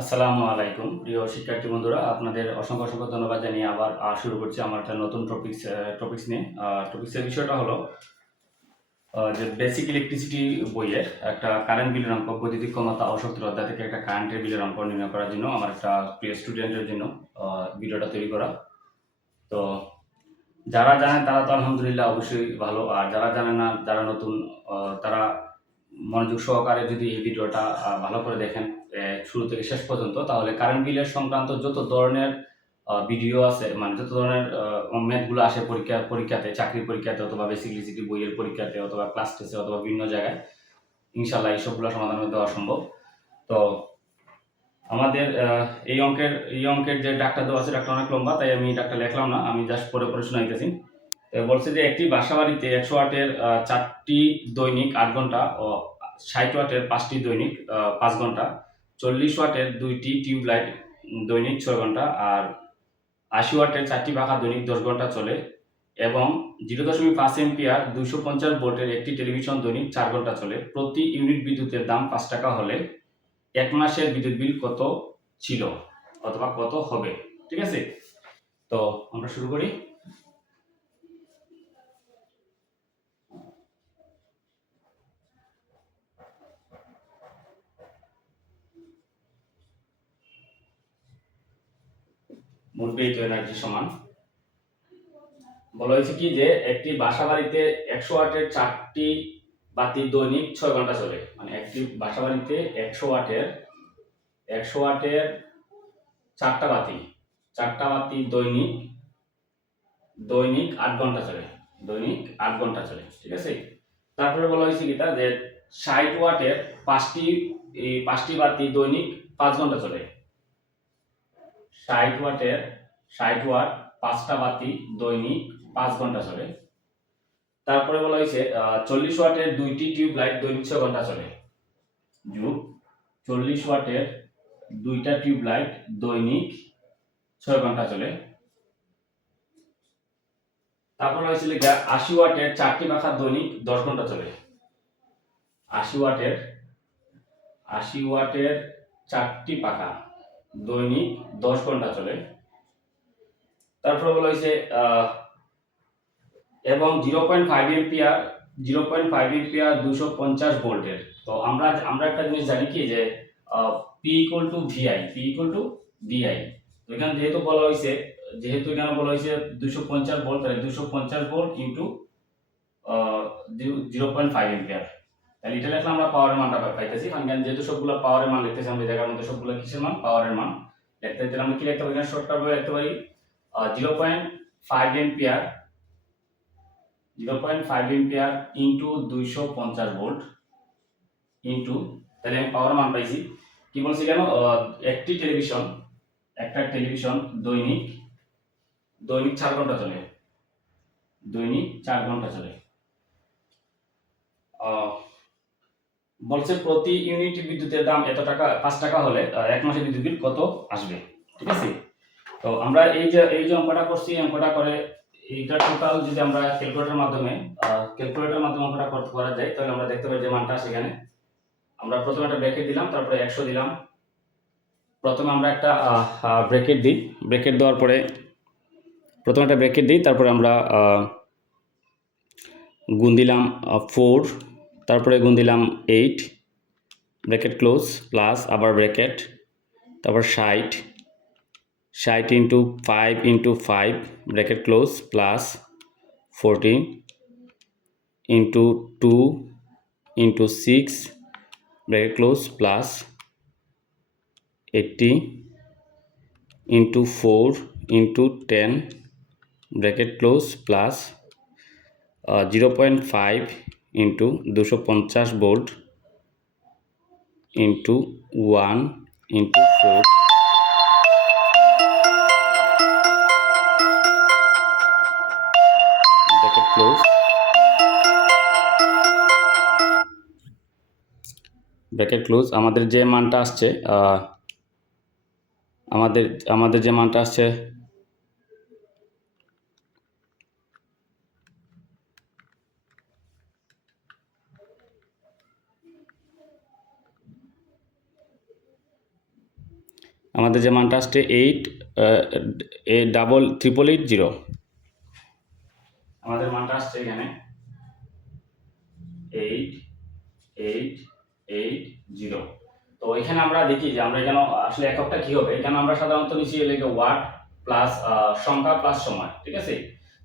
আসসালামু আলাইকুম প্রিয় শিক্ষার্থী বন্ধুরা, আপনাদের অসংখ্য অসংখ্য ধন্যবাদ জানিয়ে আবার শুরু করছি আমার একটা নতুন টপিকস নিয়ে। টপিক্সের বিষয়টা হলো যে বেসিক ইলেকট্রিসিটি বইয়ের একটা কারেন্ট বিলের অঙ্ক, বৈদ্যুতিক ক্ষমতা ও শক্তির অধ্যায় থেকে একটা কারেন্টের বিলের অঙ্ক নির্ণয় করার জন্য আমার একটা প্রিয় স্টুডেন্টের জন্য ভিডিওটা তৈরি করা। তো যারা জানেন তারা তো আলহামদুলিল্লাহ অবশ্যই ভালো, আর যারা জানেন না, যারা নতুন, তারা মনোযোগ সহকারে যদি এই ভিডিওটা ভালো করে দেখেন শুরু থেকে শেষ পর্যন্ত, তাহলে কারেন্ট বিলের সংক্রান্ত যত ধরনের ভিডিও আছে, মানে যত ধরনের ম্যাথগুলো আসে পরীক্ষাতে, চাকরির পরীক্ষাতে অথবা বেসিক ইলেকট্রিসিটি বইয়ের পরীক্ষাতে অথবা ক্লাস টেস্টে অথবা বিভিন্ন জায়গায়, ইনশাল্লাহ এই সবগুলো সমাধান দেওয়া সম্ভব। তো আমাদের এই অঙ্কের যে ডাকটা দেওয়া আছে, ডাকটা অনেক লম্বা, তাই আমি ডাকটা লিখলাম না, আমি জাস্ট পরে পরে শোনাইতেছি। বলছে যে একটি বাসাবাড়িতে 100 ওয়াটের 4টি দৈনিক 8 ঘন্টা ও 60 ওয়াটের 5টি দৈনিক 5 ঘন্টা, 40 ওয়াটের 2টি টিউবলাইট দৈনিক 6 ঘন্টা, আর 80 ওয়াটের 4টি পাখা দৈনিক 10 ঘন্টা চলে, এবং 0.5 এম্পিয়ার 250 ভোল্টের একটি টেলিভিশন দৈনিক 4 ঘন্টা চলে। প্রতি ইউনিট বিদ্যুতের দাম 5 টাকা হলে 1 মাসের বিদ্যুৎ বিল কত ছিল অথবা কত হবে? ঠিক আছে, তো আমরা শুরু করি। মোট ব্যয়িত এনার্জি সমান, বলা হয়েছে কি যে একটি বাসা বাড়িতে 100 ওয়াটের 4টি বাতি দৈনিক 6 ঘন্টা চলে, মানে একটি বাসা বাড়িতে 100 ওয়াটের 4টা বাতি দৈনিক দৈনিক 8 ঘন্টা চলে, দৈনিক 8 ঘন্টা চলে। ঠিক আছে, তারপরে বলা হয়েছে কি যে 60 ওয়াটের 5টি বাতি দৈনিক 5 ঘন্টা চলে। 60 ওয়াটের 60 ওয়াট 5টা বাতি দৈনিক 5 ঘন্টা চলে। তারপরে বলা হয়েছে 40 ওয়াটের 2টি টিউবলাইট দৈনিক 6 ঘন্টা চলে, যোগ 40 ওয়াটের 2টা টিউবলাইট দৈনিক 6 ঘন্টা চলে। তারপরে হয়েছিল 80 ওয়াটের 4টি পাখা দৈনিক 10 ঘন্টা চলে। 80 ওয়াটের 80 ওয়াটের 4টি পাখা দৈনিক 10 ঘন্টা চলে। তারপরে বলা হয়েছে এবং 0.5 এম্পিয়ার 250 ভোল্টের। তো আমরা একটা জিনিস জানি কি যে পি ইকুয়াল টু ভিআই। তো এখানে যেহেতু এখানে বলা হয়েছে 250 ভোল্ট, তাহলে 250 ভোল্ট ইন্টু 0.5 এম্পিয়ার, তাহলে এটা লিখলে আমরা পাওয়ারের মানটা পাইতেছি। কারণ যেহেতু সবগুলো পাওয়ারের মান লিখতেছি আমরা, জায়গার মধ্যে সবগুলো কিসের মান? পাওয়ারের মান লিখতে। তাহলে আমরা কি লিখতে পারি? এখানে শর্টকাট ভাবে লিখতে পারি 0.5 ampere 0.5 ampere into 250 volt into, তাহলে আমি পাওয়ার মান পাইছি কি বলছি কেন, একটা টেলিভিশন দৈনিক দৈনিক 4 ঘন্টা চলে, দৈনিক 4 ঘন্টা চলে। বলছে প্রতি ইউনিট বিদ্যুতের দাম এত টাকা, 5 টাকা হলে 1 মাসের বিদ্যুৎ বিল কত আসবে? ঠিক আছে, তো আমরা এই যে অঙ্কটা করছি, অঙ্কটা করে এইটা টোটাল যদি আমরা ক্যালকুলেটরের মাধ্যমে অঙ্কটা করতে করা যায়, তাহলে আমরা দেখতে পাই যে মানটা সেখানে আমরা প্রথমে একটা ব্র্যাকেট দিলাম, তারপরে 100 দিলাম। প্রথমে আমরা একটা ব্র্যাকেট দিই, ব্র্যাকেট দেওয়ার পরে প্রথমে একটা ব্র্যাকেট দিই, তারপরে আমরা গুণ দিলাম 4, তারপরে গুণ দিলাম 8, ব্র্যাকেট ক্লোজ, প্লাস আবার ব্র্যাকেট, তারপর 60 into 5 bracket close, plus 14 into 2 into 6 bracket close, plus 80 into 4 into 10 bracket close, plus 0.5 into 250 volt into 1 into 4 bracket close, আমাদের যে মানটা আসছে আমাদের যে মানটা আসছে আমাদের যে মানটা আসছে 88880, আমাদের মানটা আসছে এখানে 8880। তো এখানে আমরা দেখি যে আমরা এখানে আসলে এককটা কি হবে। এখানে আমরা সাধারণত নিচ্ছি লিখে ওয়াট প্লাস সংখ্যা প্লাস সময়, ঠিক আছে।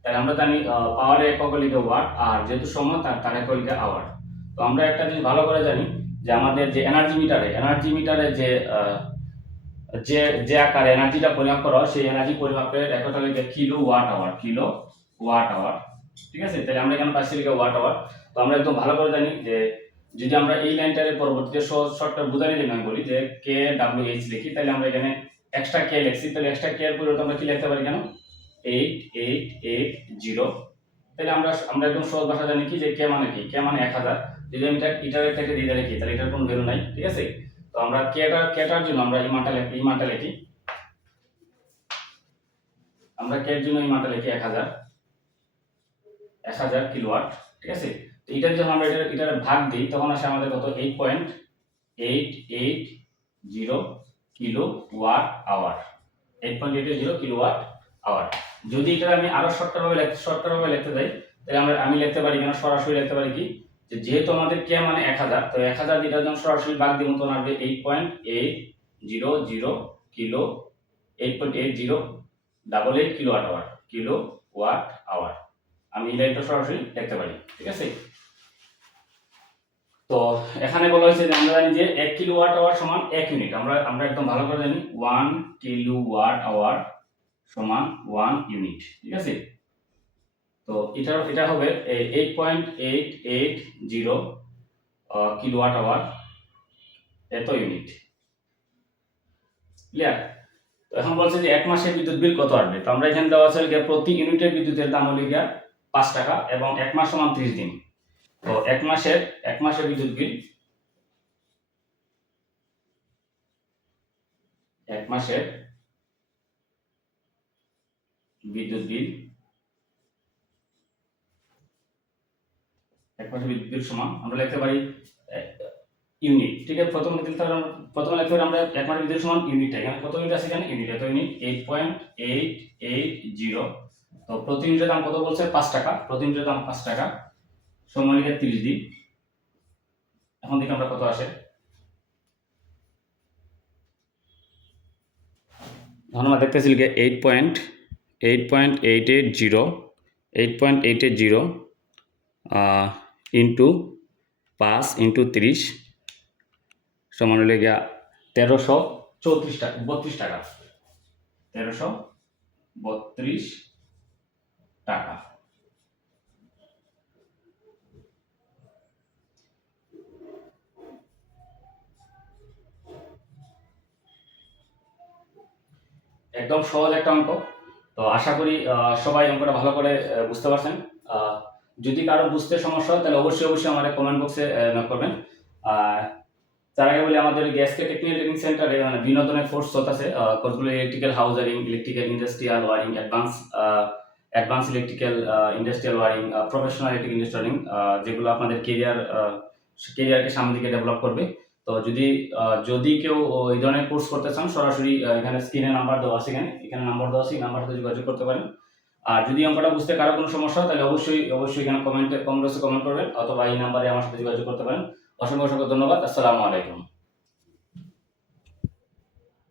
তাই আমরা জানি পাওয়ারের একক লিখে ওয়াট, আর যেহেতু সময় তার একক লিখে আওয়ার। তো আমরা একটা জিনিস ভালো করে জানি যে আমাদের যে এনার্জি মিটারে যে যে যে আকারে এনার্জিটা পরিমাপ করা হয়, সেই এনার্জি পরিমাপের এককটা লিখে কিলো ওয়াট আওয়ার, ঠিক আছে। তাহলে আমরা এখানে পাচ্ছি লিখে ওয়াট আওয়ার। তো আমরা একদম ভালো করে জানি যে যদি আমরা এই লাইনটার পরবর্তীতে শর্টকাট বোঝানোর জন্য আমি বলি যে কে ডাব্লিউ এইচ লিখি, তাহলে আমরা এখানে এক্সট্রা কে লিখছি। তাহলে এক্সট্রা কে এর পরিবর্তে আমরা কি লিখতে পারি কেন 8880। তাহলে আমরা একদম সহজ ভাষা জানি কি যে কে মানে কি, কে মানে 1000। যদি আমি এটার থেকে দিয়ে লিখি তাহলে এটার কোনো ভ্যালু নাই, ঠিক আছে। তো আমরা কেটার জন্য আমরা এই মানটা লিখি, আমরা কে এর জন্য এই মানটা লিখি 1000 কিলোওয়াট, ঠিক আছে। তো এটার যখন আমরা এটার ভাগ দিই তখন আসে আমাদের কত 8.880 কিলোওয়াট আওয়ার, 8.880 কিলোওয়াট আওয়ার। যদি এটা আমি আরো শর্টকাট ভাবে লিখতে যাই, তাহলে আমি লিখতে পারি কেন সরাসরি লিখতে পারি কি যে যেহেতু আমাদের কে মানে 1000, তো 1000 যেটা যখন সরাসরি ভাগ দিব তখন আসবে 8.800 কিলো 8.8088 কিলোওয়াট আওয়ার। আমি এই লাইনটা সরাসরি লিখতে পারি, ঠিক আছে। তো এখানে বলা হয়েছে যে আমরা জানি যে 1 কিলোওয়াট আওয়ার সমান 1 ইউনিট। আমরা একদম ভালো করে জানি 1 কিলোওয়াট আওয়ার সমান 1 ইউনিট, ঠিক আছে। তো এটা হবে 8.880 কিলোওয়াট আওয়ার, এত ইউনিট, ক্লিয়ার। তো এখন বলছে যে এক মাসের বিদ্যুৎ বিল কত আসবে। তো আমরা এখানে দেওয়া আছে প্রতি ইউনিটের বিদ্যুতের দাম হলো 5 টাকা এবং এক মাস সমান 30 দিন। তো এক মাসের বিদ্যুৎ বিল, এক মাসের বিদ্যুৎ বিল সমান আমরা লিখতে পারি ইউনিট, ঠিক আছে। প্রথমে লিখতে পারি আমরা এক মাসের বিদ্যুৎ সমান ইউনিটটা, এখানে কত ইউনিট আছে, এখানে ইউনিট, এত ইউনিট 8.880। তো প্রতি ইউনিটের দাম কত বলছে 5 টাকা, প্রতি ইউনিটের দাম 5 টাকা, সময় লিখে 30 দিন। এখন দেখি আমরা কত আসে। এখন আমরা দেখতেছি লিখে 8.880 ইন্টু 5 ইন্টু 30 সমান হলে 1332 টাকা, 1332 টাকা। একদম সহজ একটা অঙ্ক। তো আশা করি সবাই অঙ্কটা ভালো করে বুঝতে পারছেন। যদি কারো বুঝতে সমস্যা হয় তাহলে অবশ্যই আমাদের কমেন্ট বক্সে নক করবেন। তার আগে বলি আমাদের গ্যাসকে টেকনিক্যাল ট্রেনিং সেন্টারে মানে বিনোদনের কোর্স চলতেছে। কোর্সগুলো electrical house wiring, electrical industrial wiring, advance electrical industrial wiring, professional electric industrial wiring, যেগুলো আপনাদের কেরিয়ারকে সামনের দিকে ডেভেলপ করবে। তো যদি কেউ এই ধরনের কোর্স করতে চান সরাসরি এখানে স্ক্রিনে নাম্বার দেওয়া আছে, এখানে নাম্বার দেওয়া আছে, এই নাম্বার সাথে যোগাযোগ করতে পারেন। আর যদি অঙ্কটা বুঝতে কারো কোনো সমস্যা হয় তাহলে অবশ্যই এখানে কমেন্ট করবেন অথবা এই নাম্বারে আমার সাথে যোগাযোগ করতে পারেন। অসংখ্য ধন্যবাদ। আসসালামু আলাইকুম।